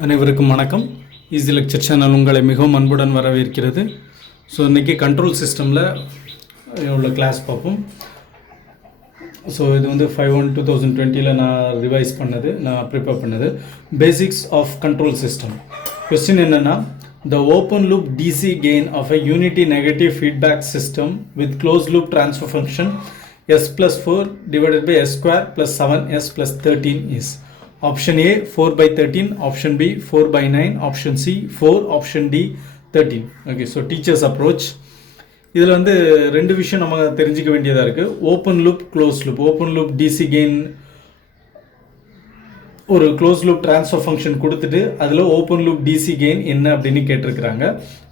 அனைவருக்கும் வணக்கம். Easy lecture channel உங்களை மிகவும் அன்புடன் வரவேற்கிறது. ஸோ இன்றைக்கி கண்ட்ரோல் சிஸ்டமில் உள்ள கிளாஸ் பார்ப்போம். ஸோ இது வந்து 5/1/2020 நான் ரிவைஸ் பண்ணது, நான் ப்ரிப்பேர் பண்ணது. Basics of control system. Question என்னென்னா, the open loop DC gain of a unity negative feedback system with closed loop transfer function s plus 4 divided by s square plus 7s plus 13 is option A 4 by 13, option B 4 by 9, option C 4, option D 13. Okay, so teachers approach. இதில் வந்து ரெண்டு விஷயம் நம்ம தெரிஞ்சிக்க வேண்டியதாக இருக்குது. Open loop, close loop. Open loop DC gain ஒரு close loop transfer function கொடுத்துட்டு அதில் ஓப்பன் லூப் டிசி கெயின் என்ன அப்படின்னு கேட்டிருக்கிறாங்க.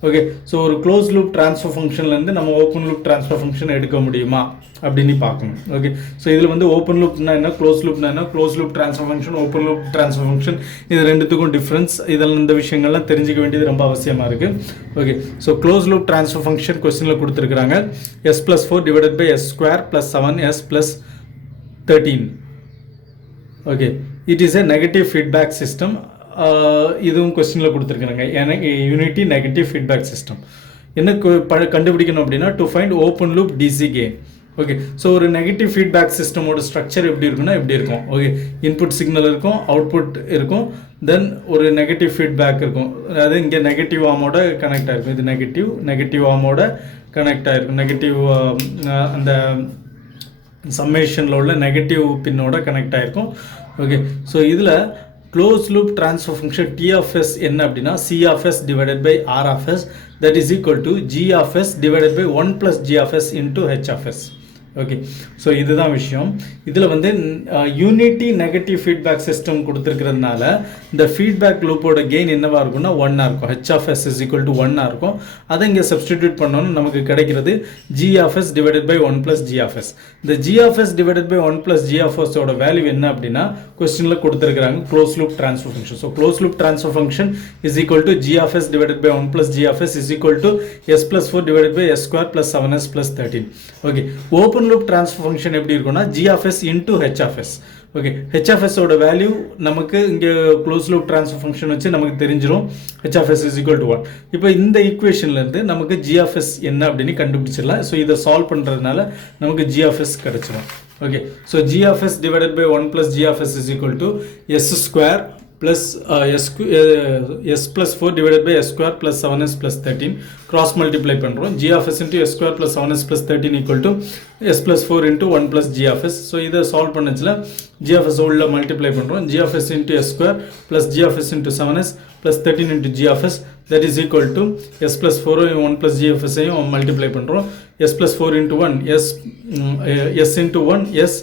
ஓகே, ஸோ ஒரு க்ளோஸ் லூப் ட்ரான்ஸ்ஃபர் ஃபங்க்ஷன்லேருந்து நம்ம ஓப்பன் லூப் ட்ரான்ஸ்ஃபர் ஃபங்க்ஷன் எடுக்க முடியுமா அப்படின்னு பார்க்கணும். ஓகே, ஸோ இதில் வந்து ஓப்பன் லூப்னா என்ன, க்ளோஸ் லூப்னா என்ன, close loop transfer function, open loop transfer function, இது ரெண்டுத்துக்கும் டிஃப்ரென்ஸ், இதெல்லாம் இந்த விஷயங்கள்லாம் தெரிஞ்சிக்க வேண்டியது ரொம்ப அவசியமாக இருக்குது. Okay, so close loop transfer function கொஸ்டினில் கொடுத்துருக்குறாங்க. s plus 4 divided by s square plus 7s plus 13. Okay, it is a negative feedback system. இதுவும் கொஸ்டினில் கொடுத்துருக்குறாங்க. எனக்கு யூனிட்டி நெகட்டிவ் ஃபீட்பேக் சிஸ்டம் என்ன கண்டுபிடிக்கணும் அப்படின்னா, to find open loop DC gain. Okay, so ஒரு நெகட்டிவ் ஃபீட்பேக் சிஸ்டமோட ஸ்ட்ரக்சர் எப்படி இருக்குன்னா எப்படி இருக்கும். ஓகே, இன்புட் சிக்னல் இருக்கும், அவுட்புட் இருக்கும், தென் ஒரு நெகட்டிவ் ஃபீட்பேக் இருக்கும். அதாவது இங்கே நெகட்டிவ் ஆமோட கனெக்ட் ஆகிருக்கும். இது நெகட்டிவ் ஆமோட கனெக்ட் ஆகிருக்கும். நெகட்டிவ் அந்த சம்மேஷனில் உள்ள நெகட்டிவ் பின்னோட கனெக்ட் ஆகிருக்கும். ஓகே, ஸோ இதில் close loop transfer function T of S என்ன அப்படின்னா, C of S divided by R of S that is equal to G of S divided by 1 + G of S into H of S. Okay, so இதுதான் விஷயம். இதில் வந்து unity negative feedback system கொடுத்துருக்கிறதுனால இந்த feedback லூப்போட gain என்னவாக இருக்கும்னா 1 இருக்கும். H of S is equal to 1 இருக்கும். அதை இங்கே சப்ஸ்டிடியூட் பண்ணோன்னு நமக்கு கிடைக்கிறது G of S divided by 1 + G of S. இந்த G of S divided by 1 + G of எஸோட வேல்யூ என்ன அப்படின்னா கொஸ்டினில் கொடுத்துருக்காங்க close loop transfer function. So close loop transfer function is equal to G of S divided by 1 + G of S is equal to s plus 4 divided by s square plus 7s plus 13. Okay, open loop transfer function எப்படி இருக்கும்னா g of s into h of s. Okay, h of s ஓட value நமக்கு இங்கே close loop transfer function வச்சு நமக்கு தெரிஞ்சிடும். h of s is equal to 1. இப்போ இந்த ஈக்குவேஷன்லேருந்து நமக்கு g of s என்ன அப்படின்னு கண்டுபிடிச்சிடலாம். ஸோ இதை சால்வ் பண்ணுறதுனால நமக்கு g of s கிடச்சிடும். Okay, so g of s divided by 1 + g of s is equal to s square plus s plus 4 divided by s square plus 7s plus 13 cross multiply பண்ணுறோம். g of s into s square plus 7s plus 13 equal to s plus 4 into 1 plus g of s. So இதை solve பண்ணச்சுல g of s உள்ள multiply பண்ணுறோம். g of s into s square plus g of s into 7s plus 13 into g of s that is equal to s plus 4 1 plus g of s ஐயும் multiply பண்ணுறோம். s plus 4 into 1 s into 1 s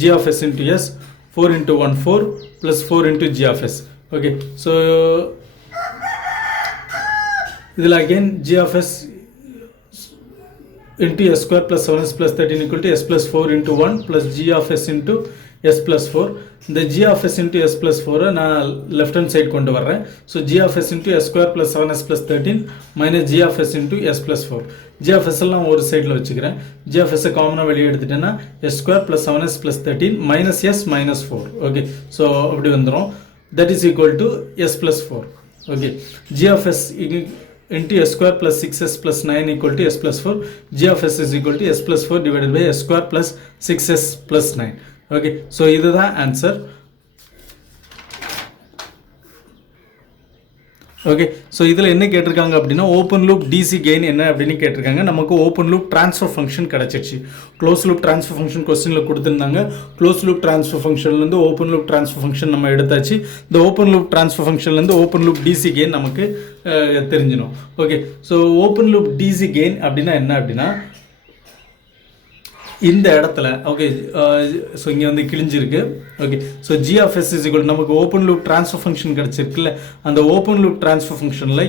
g of s into s 4 into 1 4 plus 4 into g of s. Okay, so இதில் again g of s into s square plus 7s plus 13 equal to s plus 4 into 1 plus g of s into s plus 4. இந்த g of s into s plus 4 நான் left hand side கொண்டு வர்றேன். So g of s into s square plus 7s plus 13 minus g of s into s plus 4. g of s எல்லாம் ஒரு சைடில் வச்சுக்கிறேன். g of s காமனாக வெளியே எடுத்துட்டேன்னா s square plus 7s plus 13 minus s minus 4. Okay, so அப்படி வந்துடும். that is equal to s plus 4. Okay, g of s into s square plus 6s plus 9 equal to s plus 4. g of s is equal to s plus 4 divided by s square plus 6s plus 9. Okay, so இதுதான் answer. Okay, so இதில் என்ன கேட்டிருக்காங்க அப்படின்னா open loop DC gain என்ன அப்படின்னு கேட்டிருக்காங்க. நமக்கு open loop transfer function கிடச்சிருச்சு. க்ளோஸ் லூப் ட்ரான்ஸ்ஃபர் ஃபங்க்ஷன் கொஸ்டினில் கொடுத்துருந்தாங்க. க்ளோஸ் லூப் ட்ரான்ஸ்ஃபர் ஃபங்க்ஷன்லேருந்து ஓப்பன் லூப் ட்ரான்ஸ்ஃபர் ஃபங்க்ஷன் நம்ம எடுத்தாச்சு. இந்த ஓப்பன் லூப் ட்ரான்ஸ்ஃபர் ஃபங்க்ஷன்லேருந்து ஓப்பன் லூப் டிசி கெயின் நமக்கு தெரிஞ்சிடும். Okay, so open loop DC gain அப்படின்னா என்ன அப்படின்னா இந்த இடத்துல ஓகே, ஸோ இங்கே வந்து கிழிஞ்சிருக்கு. Okay, so G of S is equal நமக்கு ஓப்பன் லூப் ட்ரான்ஸ்ஃபர் ஃபங்க்ஷன் கிடச்சிருக்குல்ல, அந்த ஓப்பன் லூப் ட்ரான்ஸ்ஃபர் ஃபங்க்ஷனில்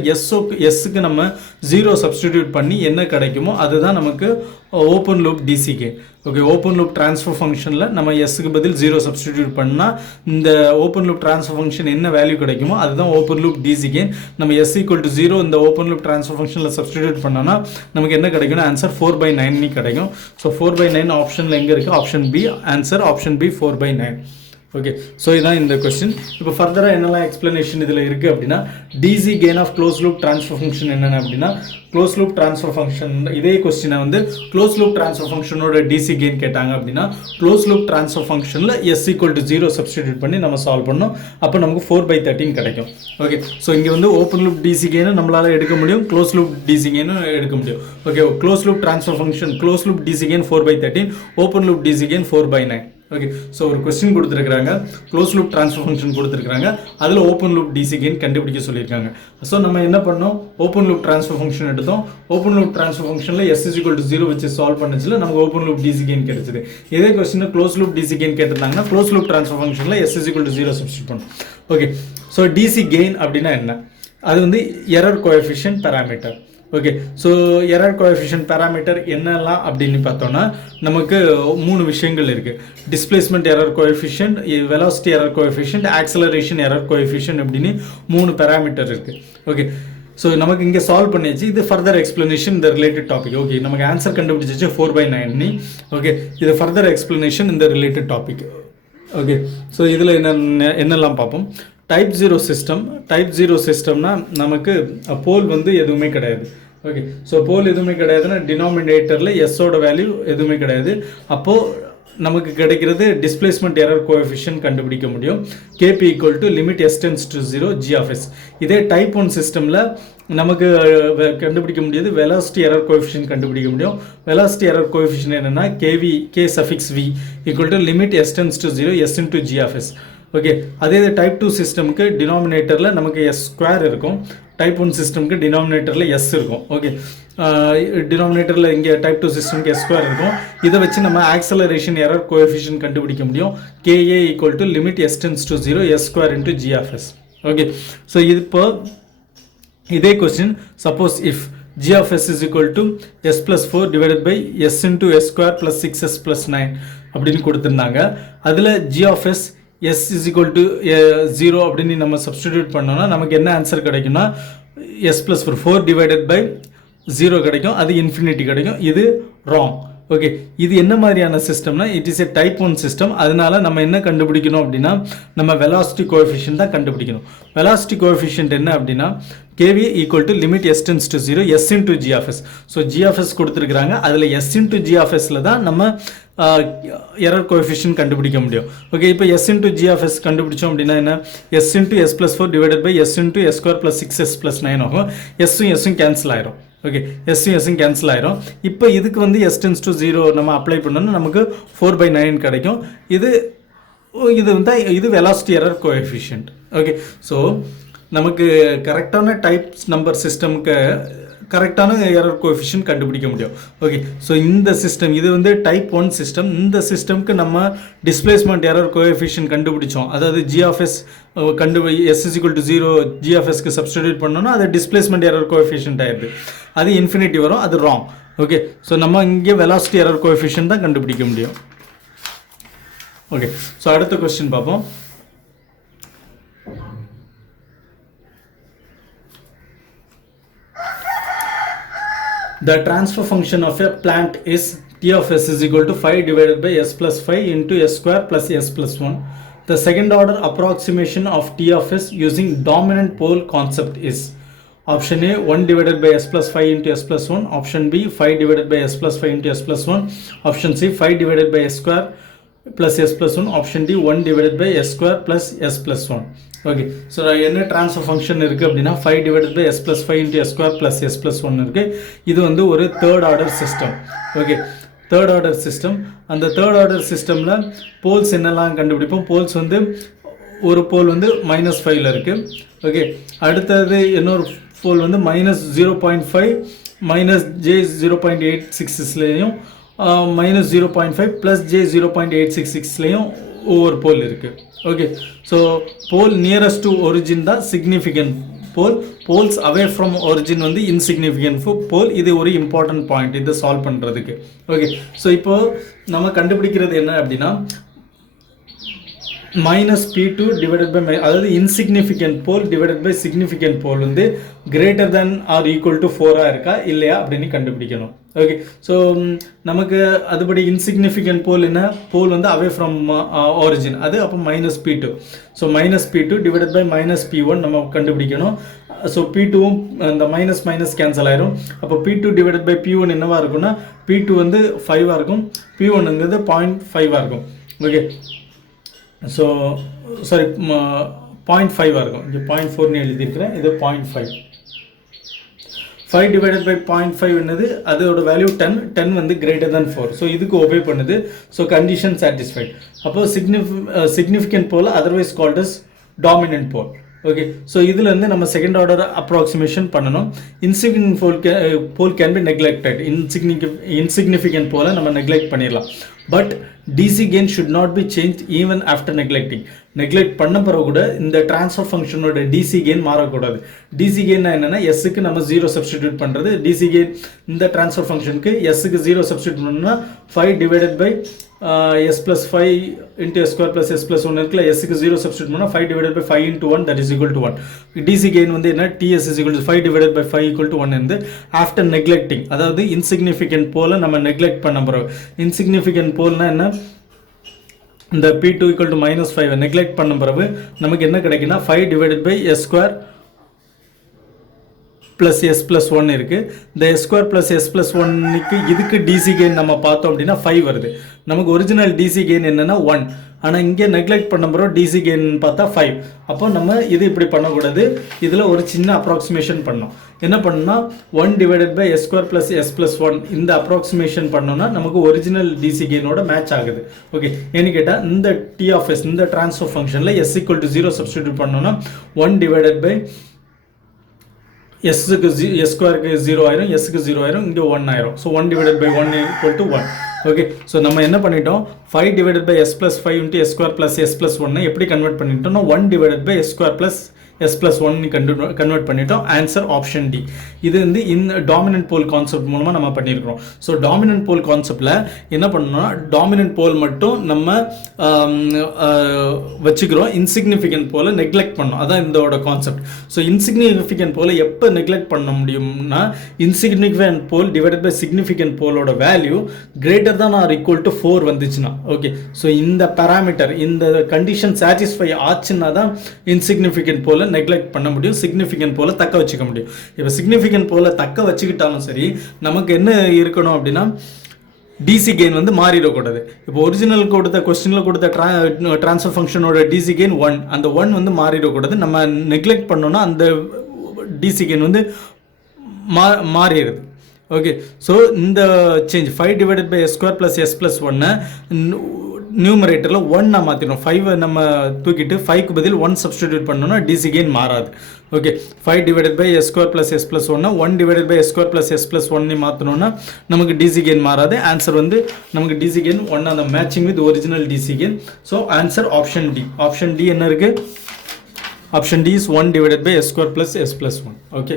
எஸ்ஸுக்கு நம்ம 0 சப்ஸ்டிடியூட் பண்ணி என்ன கிடைக்குமோ அதுதான் நமக்கு open loop DC gain. Okay, open loop transfer ஃபங்க்ஷனில் நம்ம எஸ்ஸுக்கு பதில் 0 சப்ஸ்டிடியூட் பண்ணால் இந்த ஓப்பன் லூப் ட்ரான்ஸ்ஃபர் ஃபங்க்ஷன் என்ன வேல்யூ கிடைக்குமோ அதுதான் ஓப்பன் லூப் டிசி கெயின். நம்ம s ஈக்குவல் டு 0 இந்த ஓப்பன் லூப் ட்ரான்ஸ்ஃபர் ஃபங்க்ஷனில் சப்ஸ்டிடியூட் பண்ணோன்னா நமக்கு என்ன கிடைக்கும்னா ஆன்சர் 4/9 கிடைக்கும். ஸோ 4/9 ஆப்ஷனில் எங்கே இருக்குது? Option B answer. Option B 4/9. Okay, so இதுதான் இந்த கொஸ்டின். இப்போ ஃபர்தராக என்னெல்லாம் எக்ஸ்பிளனேஷன் இதில் இருக்குது அப்படின்னா, DC gain of close loop transfer function என்னென்ன அப்படின்னா, க்ளோஸ் லூப் ட்ரான்ஸ்ஃபர் ஃபங்க்ஷன் இதே கொஸ்டினை வந்து க்ளோஸ் லூப் ட்ரான்ஸ்ஃபர் ஃபங்க்ஷனோட டிசி கெயின் கேட்டாங்க அப்படின்னா, க்ளோஸ் லூப் ட்ரான்ஸ்ஃபர் ஃபங்க்ஷனில் s = 0 சப்ஸ்டிடியூட் பண்ணி நம்ம சால்வ் பண்ணோம். அப்போ நமக்கு 4/13 கிடைக்கும். ஓகே, ஸோ இங்கே வந்து ஓப்பன் லூப் டிசி கெயினும் நம்மளால் எடுக்க முடியும், க்ளோஸ் லூப் டிசி கெயினும் எடுக்க முடியும். Okay, close loop transfer function close loop DC gain 4/13, open loop DC gain 4/9. Okay, so ஒரு கொஸ்டின் கொடுத்துருக்காங்க, க்ளோஸ் லூப் ட்ரான்ஸ்ஃபர் ஃபங்க்ஷன் கொடுத்துருக்காங்க, அதில் ஓப்பன் லூப் டிசி கெயின் கண்டுபிடிக்க சொல்லியிருக்காங்க. ஸோ நம்ம என்ன பண்ணோம், ஓப்பன் லூப் ட்ரான்ஸ்ஃபர் ஃபங்க்ஷன் எடுத்தோம். ஓப்பன் லூப் ட்ரான்ஸ்ஃபர் ஃபங்க்ஷனில் s = 0 வச்சு சால்வ் பண்ணிச்சுல நமக்கு ஓப்பன் லூப் டிசி கெயின் கிடைச்சது. இதே question close loop DC gain கேட்டிருந்தாங்கன்னா க்ளோஸ் லூப் ட்ரான்ஸ்ஃபர் ஃபங்க்ஷனில் s = 0 சப்ஸ்டிட் பண்ணும். ஓகே, ஸோ டிசி கெயின் அப்படின்னா என்ன, அது வந்து error coefficient parameter. Okay, so error coefficient parameter என்னெல்லாம் அப்படின்னு பார்த்தோன்னா நமக்கு 3 விஷயங்கள் இருக்குது. Displacement error coefficient, velocity error coefficient, acceleration error coefficient அப்படின்னு 3 பேராமீட்டர் இருக்குது. ஓகே, ஸோ நமக்கு இங்கே சால்வ் பண்ணியாச்சு. இது ஃபர்தர் எக்ஸ்பிளனேஷன் இந்த ரிலேட்டட் டாபிக். ஓகே, நமக்கு ஆன்சர் கண்டுபிடிச்சிச்சு 4/9. ஓகே, இது ஃபர்தர் எக்ஸ்பிளனேஷன் இந்த ரிலேட்டட் டாபிக். ஓகே, ஸோ இதில் என்னெல்லாம் பார்ப்போம். Type 0 system. டைப் 0 சிஸ்டம்னா நமக்கு போல் வந்து எதுவுமே கிடையாது. ஓகே, ஸோ போல் எதுவுமே கிடையாதுன்னா டினாமினேட்டரில் எஸ்ஸோட வேல்யூ எதுவுமே கிடையாது. அப்போது நமக்கு கிடைக்கிறது டிஸ்பிளேஸ்மெண்ட் எரர் கோஎஃபிஷியன்ட் கண்டுபிடிக்க முடியும். KP = limit s → 0 g(s). இதே டைப் 1 சிஸ்டமில் நமக்கு கண்டுபிடிக்க முடியாது, வெலாசிட்டி எரர் கோஎஃபிஷியன்ட் கண்டுபிடிக்க முடியும். வெலாசிட்டி எரர் கோஎஃபிஷியன்ட் என்னென்னா k(v) = limit s → 0 s × g(s). Okay, அதே டைப் 2 சிஸ்டமுக்கு டினாமினேட்டரில் நமக்கு s² இருக்கும், டைப் 1 சிஸ்டமுக்கு டினாமினேட்டரில் s இருக்கும். ஓகே, டினாமினேட்டரில் இங்கே டைப் 2 சிஸ்டமுக்கு s² இருக்கும். இதை வச்சு நம்ம ஆக்சலரேஷன் எரர் கோஎஃபிஷியன்ட் கண்டுபிடிக்க முடியும். ka = limit s → 0 s² × g(s). Okay, ஸோ இப்போ இதே question suppose if g(s) = s + 4 / s × s² + 6s + 9 அப்படின்னு கொடுத்துருந்தாங்க. அதில் g(s) s = 0 அப்படின்னு நம்ம சப்ஸ்டிடியூட் பண்ணோம்னா நமக்கு என்ன ஆன்சர் கிடைக்கும்னா s + 4 / 0 கிடைக்கும், அது இன்ஃபினிட்டி கிடைக்கும். இது ராங். ஓகே, இது என்ன மாதிரியான சிஸ்டம்னா it is a type 1 system. அதனால நம்ம என்ன கண்டுபிடிக்கணும் அப்படின்னா நம்ம வெலாசிட்டி கோஎஃபிஷியன்ட் தான் கண்டுபிடிக்கணும். வெலாசிட்டி கோஎஃபிஷியன்ட் என்ன அப்படின்னா kv = limit s → 0 s × g(s). So g(s) கொடுத்துருக்குறாங்க, அதில் s × g(s)ல தான் நம்ம எரர் கோஎஃபிஷியன்ட் கண்டுபிடிக்க முடியும். ஓகே, இப்போ s × g(s) கண்டுபிடிச்சோம் அப்படின்னா என்ன, s × s + 4 / s × s² + 6s + 9 ஆகும். s கேன்சல் ஆயிரும். ஓகே, s கேன்சல் ஆயிரும். இப்போ இதுக்கு வந்து s → 0 நம்ம அப்ளை பண்ணோம்னா நமக்கு 4/9 கிடைக்கும். இது வந்து இது velocity error coefficient. Okay, so நமக்கு கரெக்டான டைப் நம்பர் சிஸ்டமுக்கு கரெக்டான எரர் கோஎஃபிஷியன்ட் கண்டுபிடிக்க முடியும். ஓகே, ஸோ இந்த சிஸ்டம் இது வந்து டைப் 1 சிஸ்டம். இந்த சிஸ்டம்க்கு நம்ம டிஸ்பிளேஸ்மெண்ட் எரர் கோஎஃபிஷியன்ட் கண்டுபிடிச்சோம். அதாவது g(s) s = 0 g(s)க்கு சப்ஸ்டிடியூட் பண்ணோம்னா அது டிஸ்பிளேஸ்மெண்ட் எரர் கோஎஃபிஷியன்ட் ஆயிடுது, அது இன்ஃபினிட்டி வரும், அது ராங். ஓகே, ஸோ நம்ம இங்கே வெலாசிட்டி எரர் கோஎஃபிஷியன்ட் தான் கண்டுபிடிக்க முடியும். ஓகே, ஸோ அடுத்த கொஸ்டின் பார்ப்போம். The transfer function of a plant is T(s) = 5 / s + 5 × s² + s + 1. The second order approximation of T(s) using dominant pole concept is option A 1 / s + 5 × s + 1, option B 5 / s + 5 × s + 1, option C 5 / s² + s + 1, option D 1 / s² + s + 1. Okay, so என்ன transfer function இருக்குது அப்படின்னா 5 / s + 5 × s² + s + 1 இருக்குது. இது வந்து ஒரு third order system. Okay, third order system. அந்த third order சிஸ்டமில் poles என்னெல்லாம் கண்டுபிடிப்போம். போல்ஸ் வந்து ஒரு போல் வந்து -5ல் இருக்குது. ஓகே, அடுத்தது இன்னொரு போல் வந்து -0.5 -j0.866லையும் -0.5 + j0.866லையும் ஒவ்வொரு போல் இருக்குது. Okay, so pole nearest to origin தான் significant pole, poles away from origin வந்து இன்சிக்னிஃபிகண்ட் போல். இது ஒரு இம்பார்ட்டன்ட் பாயிண்ட் இதை சால்வ் பண்ணுறதுக்கு. ஓகே, ஸோ இப்போ நம்ம கண்டுபிடிக்கிறது என்ன அப்படின்னா -p2 / அதாவது இன்சிக்னிஃபிகண்ட் போல் / சிக்னிஃபிகண்ட் போல் வந்து greater than or equal to 4 இருக்கா இல்லையா அப்படின்னு கண்டுபிடிக்கணும். ஓகே ஸோ நமக்கு அதுபடி இன்சிக்னிஃபிகண்ட் போல் என்ன போல் வந்து அவே ஃப்ரம் ஆரிஜின் அது அப்போ -P2 so -P2 divided by -P1 நம்ம கண்டுபிடிக்கணும் ஸோ P2வும் இந்த மைனஸ் மைனஸ் கேன்சல் ஆயிரும் அப்போ P2 டிவைடட் பை P1 என்னவா இருக்கும்னா P2 வந்து 5 இருக்கும் P1ங்கிறது 0.5 இருக்கும் ஓகே ஸோ சாரி 0.5 இருக்கும் இங்கே 0.4 எழுதியிருக்கிறேன் இது 0.5 5 divided by 0.5 என்னது அதோட வேல்யூ 10 வந்து greater than 4 ஸோ இதுக்கு ஒபே பண்ணுது ஸோ கண்டிஷன் சாட்டிஸ்ஃபைட் அப்போ significant pole otherwise called as dominant pole okay so இதுலேருந்து நம்ம செகண்ட் ஆர்டர் அப்ராக்சிமேஷன் பண்ணணும் insignificant pole can be neglected insignificant போல நம்ம நெக்லெக்ட் பண்ணிடலாம் but DC gain should not be change even after neglecting neglect பண்ண பிறகு கூட இந்த ட்ரான்ஸ்ஃபர் ஃபங்க்ஷனோட டிசி கெயின் மாறக்கூடாது டிசி கெயின்னா என்னென்னா எஸ்ஸுக்கு நம்ம 0 சப்ஸ்டிடியூட் பண்ணுறது டிசி கெயின் இந்த ட்ரான்ஸ்ஃபர் ஃபங்க்ஷனுக்கு எஸ்ஸுக்கு 0 சப்ஸ்டிடியூட் பண்ணோம்னா 5 divided by s plus 5 into s square plus s plus 1 இருக்குல்ல sக்கு 0 சப்ஸ்டிடியூட் பண்ணா 5 divided by 5 into 1 that is equal to 1 dc gain வந்து என்ன ts is equal to 5 divided by 5 equal to 1 இருந்து after neglecting அதாவது insignificant போல நம்ம neglect பண்ண போறோம் insignificant போல்னா என்ன இந்த p2 equal to -5 neglect பண்ண பிறகு நமக்கு என்ன கிடைக்குன்னா 5 divided by s square plus s plus 1 இருக்கு இந்த s square plus s plus 1 க்கு இதுக்கு dc gain நம்ம பார்த்தோம் அப்படின்னா 5 வருது நமக்கு ஒரிஜினல் dc gain என்னன்னா 1 ஆனா இங்க neglect பண்ண பிறகு dc gain பார்த்தா 5 அப்போ நம்ம இது இப்படி பண்ணக்கூடாது இதுல ஒரு சின்ன அப்ராக்சிமேஷன் பண்ணோம் என்ன பண்ணோம்னா 1 divided by s square plus s plus 1 இந்த அப்ராக்சிமேஷன் பண்ணோம்னா நமக்கு ஒரிஜினல் dc gain ஓட மேட்ச் ஆகுது ஓகே ஏன்னு கேட்டா இந்த t of s இந்த ட்ரான்ஸ்ஃபர் ஃபங்க்ஷன்ல s equal to 0 சப்ஸ்டிடியூட் பண்ணோம்னா 1 divided by s க்கு s ஸ்கொயருக்கு 0 ஆயிரும் s க்கு 0 ஆயிரும் இங்க 1 ஆயிரும் so 1 divided by 1 equal to 1 okay so நம்ம என்ன பண்ணிட்டோம் 5 divided by s plus 5 into s square plus s plus 1 எப்படி கன்வர்ட் பண்ணிட்டோம்னா 1 divided by s square plus s plus 1 convert பண்ணிட்டோம் ஆன்சர் ஆப்ஷன் டி இது வந்து இந்த டாமினன்ட் போல் கான்செப்ட் மூலமா நம்ம பண்ணியிருக்கிறோம் ஸோ டாமினன்ட் போல் கான்செப்ட்ல என்ன பண்ணணும்னா டாமினன்ட் போல் மட்டும் நம்ம வச்சுக்கிறோம் இன்சிக்னிஃபிகண்ட் போல நெக்லெக்ட் பண்ணோம் அதான் இதோட கான்செப்ட் ஸோ இன்சிக்னிஃபிகண்ட் போல எப்போ நெக்லெக்ட் பண்ண முடியும்னா insignificant pole divided by significant போலோட வேல்யூ கிரேட்டர் தான் ஆர் ஈக்குவல் டு 4 வந்துச்சுன்னா ஓகே ஸோ இந்த பேராமீட்டர் இந்த கண்டிஷன் சாட்டிஸ்ஃபை ஆச்சுன்னா தான் இன்சிக்னிஃபிகண்ட் போல நெக்லெக்ட் பண்ண முடியும் சிக்னிஃபிகண்ட் போல தக்க வச்சுக்க முடியும் இப்போ சிக்னிஃபிகண்ட் போல தக்க வச்சுக்கிட்டாலும் சரி நமக்கு என்ன இருக்கணும் அப்படின்னா டிசி கெயின் வந்து மாறிடக்கூடாது இப்போ ஒரிஜினல் கொடுத்த கொஸ்டினில் கொடுத்த ட்ரான்ஸ்ஃபர் ஃபங்க்ஷனோட டிசி கெயின் 1 அந்த 1 வந்து மாறிடக்கூடாது நம்ம நெக்லெக்ட் பண்ணோம்னா அந்த டிசி கெயின் வந்து மாறிடுது ஓகே ஸோ இந்த change 5 divided by s square plus s plus 1 நியூமரேட்டரில் 1 மாற்றிடும் 5 நம்ம தூக்கிட்டு 5க்கு பதில் 1 சப்ஸ்டிடியூட் பண்ணோம்னா டிசி கெயின் மாறாது okay 5 divided by s square plus s plus 1 divided by s square plus s plus 1 மாற்றணும்னா நமக்கு டிசி கெயின் மாறாது ஆன்சர் வந்து நமக்கு டிசி கெயின் 1 அந்த matching with original DC gain so answer option D option D என்ன இருக்கு option D is 1 divided by s square plus s plus 1 okay